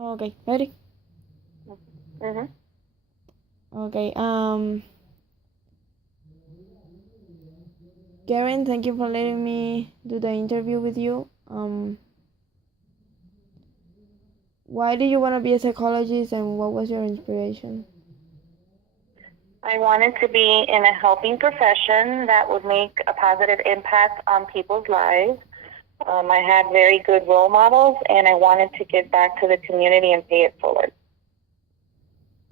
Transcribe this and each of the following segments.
Okay, ready? Mm-hmm. Okay. Karen, thank you for letting me do the interview with you. Why do you want to be a psychologist, and what was your inspiration? I wanted to be in a helping profession that would make a positive impact on people's lives. I had very good role models, and I wanted to give back to the community and pay it forward.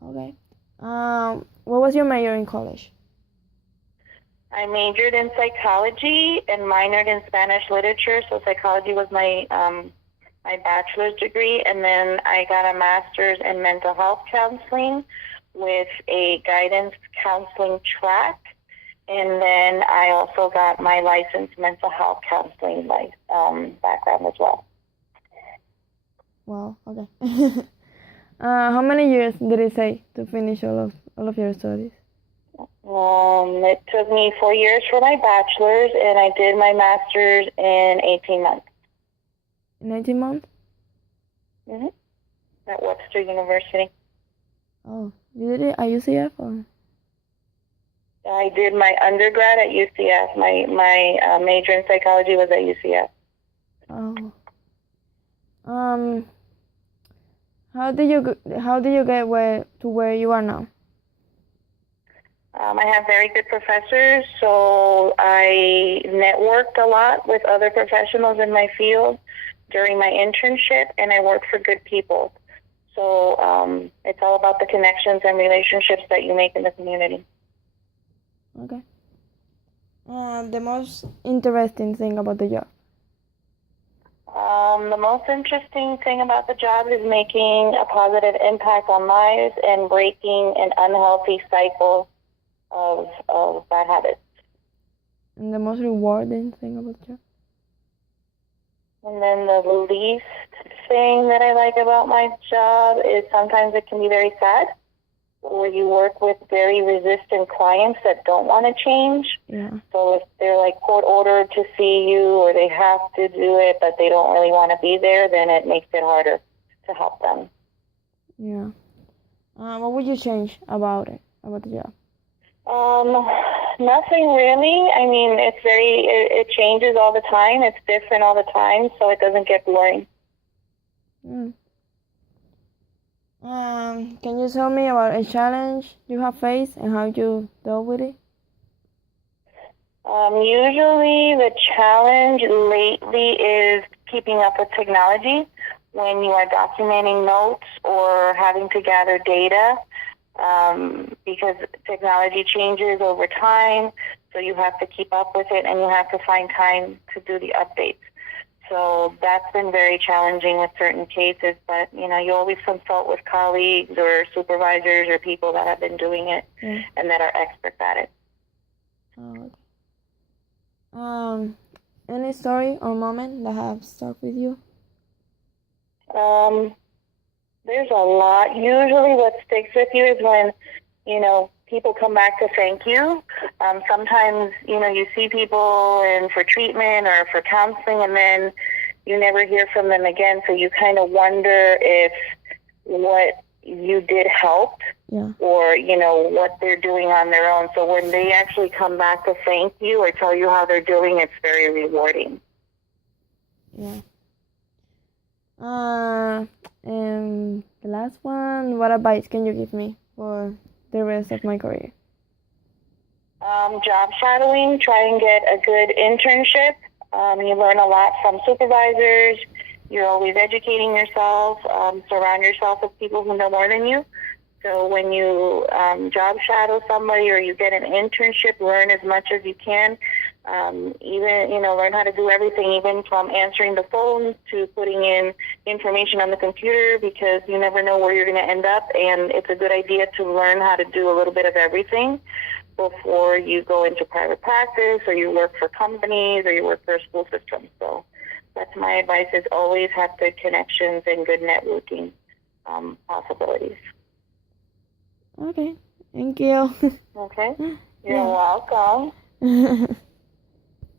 Okay. What was your major in college? I majored in psychology and minored in Spanish literature, so psychology was my bachelor's degree, and then I got a master's in mental health counseling with a guidance counseling track, and then I also got my licensed mental health counseling background as well. Wow. Okay. How many years did it take to finish all of your studies? It took me 4 years for my bachelor's, and I did my master's in 18 months. In 18 months? Mm-hmm. At Webster University. Oh, you did it at UCF or? I did my undergrad at UCF. My major in psychology was at UCF. Oh. How did you get to where you are now? I have very good professors, so I networked a lot with other professionals in my field during my internship, and I worked for good people. So it's all about the connections and relationships that you make in the community. Okay. The most interesting thing about the job? The most interesting thing about the job is making a positive impact on lives and breaking an unhealthy cycle of bad habits. And the most rewarding thing about the job? And then the least thing that I like about my job is sometimes it can be very sad, where you work with very resistant clients that don't want to change. Yeah. So if they're like court ordered to see you, or they have to do it, but they don't really want to be there, then it makes it harder to help them. Yeah. What would you change about the job? Nothing really. I mean, it changes all the time. It's different all the time, so it doesn't get boring. Can you tell me about a challenge you have faced and how you dealt with it? Usually the challenge lately is keeping up with technology when you are documenting notes or having to gather data, because technology changes over time, so you have to keep up with it and you have to find time to do the updates. So that's been very challenging with certain cases, but you always consult with colleagues or supervisors or people that have been doing it and that are experts at it. Oh, okay. Any story or moment that have stuck with you? There's a lot. Usually what sticks with you is when, people come back to thank you. Sometimes, you see people for treatment or for counseling, and then you never hear from them again. So you kind of wonder if what you did helped, or, what they're doing on their own. So when they actually come back to thank you or tell you how they're doing, it's very rewarding. Yeah. And the last one, what advice can you give me for the rest of my career? Job shadowing, try and get a good internship. You learn a lot from supervisors. You're always educating yourself. Surround yourself with people who know more than you. So when you job shadow somebody or you get an internship, learn as much as you can. Even, learn how to do everything, even from answering the phone to putting in information on the computer, because you never know where you're going to end up. And it's a good idea to learn how to do a little bit of everything before you go into private practice or you work for companies or you work for a school system. So that's my advice, is always have good connections and good networking possibilities. Okay. Thank you. Okay. You're welcome.